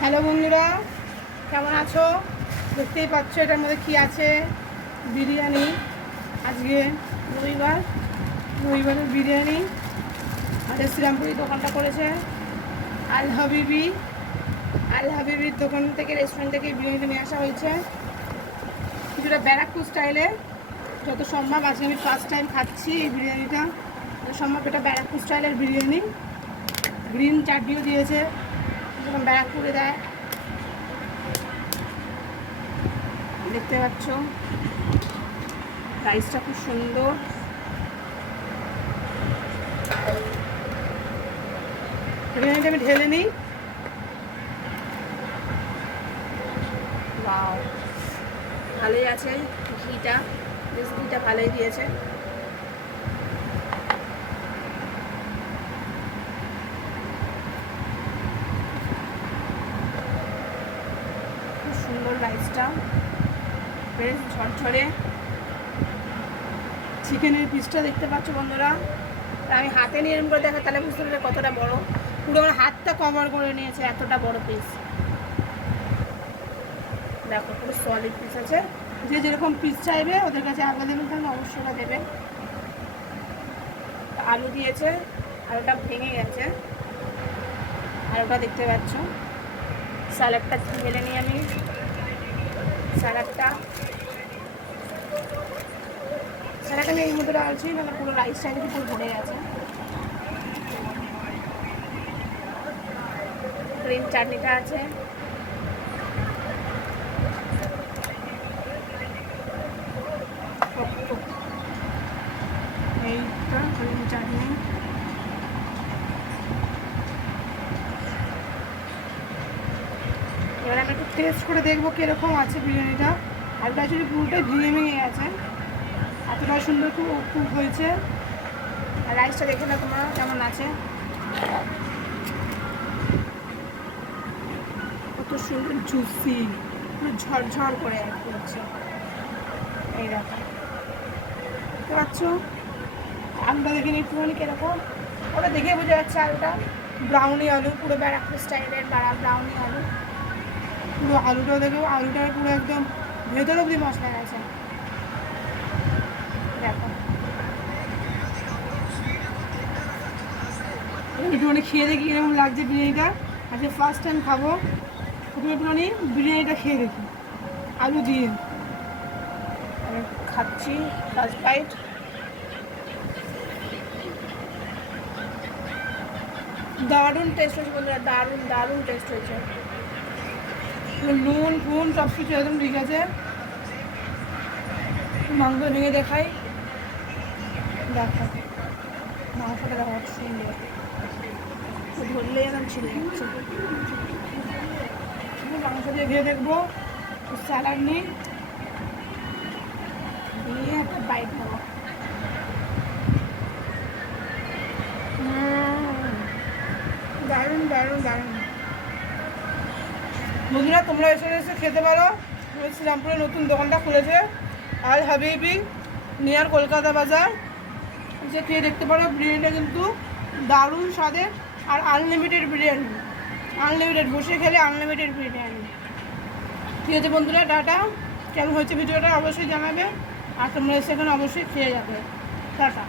Hello বন্ধুরা, কেমন আছো? দেখতেই পাচ্ছ এটার মধ্যে কি আছে। বিরিয়ানি। আজকে রবিবারের বিরিয়ানি আমাদের শ্রীরামপুরি দোকানটা করেছে আল হাবিবির দোকান থেকে, রেস্টুরেন্ট থেকে বিরিয়ানিটা নিয়ে আসা হয়েছে। কিছুটা ব্যারাকপুর স্টাইলে যত সম্ভব। আজকে আমি ফার্স্ট টাইম খাচ্ছি এই বিরিয়ানিটা। যত সম্ভব এটা ব্যারাকপুর স্টাইলের বিরিয়ানি। গ্রিন চাটনিও দিয়েছে, যেরকম ব্যারাকপুরে দেয়। দেখতে পাচ্ছ রাইসটা খুব সুন্দর। বিরিয়ানিটা আমি ঢেলে নিই। ওয়াও, ভালোই আছে ঘিটা, বেশ ঘিটা ভালোই দিয়েছে। খুব সুন্দর রাইসটা, বেশ ঝরঝরে। চিকেনের পিসটা দেখতে পাচ্ছ বন্ধুরা। আমি হাতে নিয়ে এরকম করে দেখা, তাহলে বুঝতে পারছি কতটা বড়। পুরো আমার হাতটা কভার করে নিয়েছে, এতটা বড় পিস। দেখো পুরো সলিড পিস আছে। যে যেরকম পিস চাইবে ওদের কাছে অ্যাভেলেবেল থাকলে অবশ্যই ওরা দেবে। আলু দিয়েছে, আলুটা ভেঙে গেছে। আলুটা দেখতে পাচ্ছ। স্যালাডটা ঢেলে নিই আমি। স্যালাডটা আমি এই মধ্যে ডালছি, মানে পুরো রাইসটা কিন্তু পুরো ভরে গেছে। গ্রিন চাটনিটা আছে। এইটা গ্রিন চাটনি। এবার আমি একটু টেস্ট করে দেখবো কীরকম আছে বিরিয়ানিটা। আলুটা অ্যাকচুয়ালি পুরোটাই ভেঙে গেছে, এতটা সুন্দর কুক হয়েছে। আর রাইসটা দেখে না তোমরা কেমন আছে, কত সুন্দর জুসি, পুরো ঝরঝর করে হচ্ছে। এই দেখো, দেখতে পাচ্ছ আলুটা দেখে নিই একটুখানি কীরকম। ওটা দেখে বোঝা যাচ্ছে আলুটা ব্রাউনি আলু, পুরো ব্যারাকপুর স্টাইলের ব্রাউনি আলু। পুরো আলুটা দেখো, আলুটার পুরো একদম ভেতর অব্দি মশলা গেছে। দেখো একটুখানি খেয়ে দেখি এরকম লাগছে বিরিয়ানিটা। আজকে ফার্স্ট টাইম খাবো, প্রথমে একটুখানি বিরিয়ানিটা খেয়ে দেখি আলু দিয়ে। আমি খাচ্ছি ফার্স্ট বাইট। দারুণ টেস্ট হয়েছে বন্ধুরা, দারুণ দারুণ টেস্ট হয়েছে। নুন ফুন সব কিছু একদম ঠিক আছে। মাংস ভেঙে দেখাই, দেখো মাংসটা দেখো সুন্দর, ধরলে এরকম ছিঁড়ে যাচ্ছে। মাংস দিয়ে খেয়ে দেখবো। স্যালাড নিই, দিয়ে একটা বাইট নেবো। দারুণ দারুণ দারুণ বন্ধুরা, তোমরা এসে খেতে পারো। শ্রীরামপুরে নতুন দোকানটা খুলেছে আল হাবিবি, নিয়ার কলকাতা বাজার। যে খেয়ে দেখতে পারো, বিরিয়ানিটা কিন্তু দারুণ স্বাদের। আর আনলিমিটেড বিরিয়ানি, আনলিমিটেড, বসে খেলে আনলিমিটেড বিরিয়ানি। ঠিক আছে বন্ধুরা, টাটা। কেমন হয়েছে ভিডিওটা অবশ্যই জানাবে, আর তোমরা এসে এখানে অবশ্যই খেয়ে যাবে। টাটা।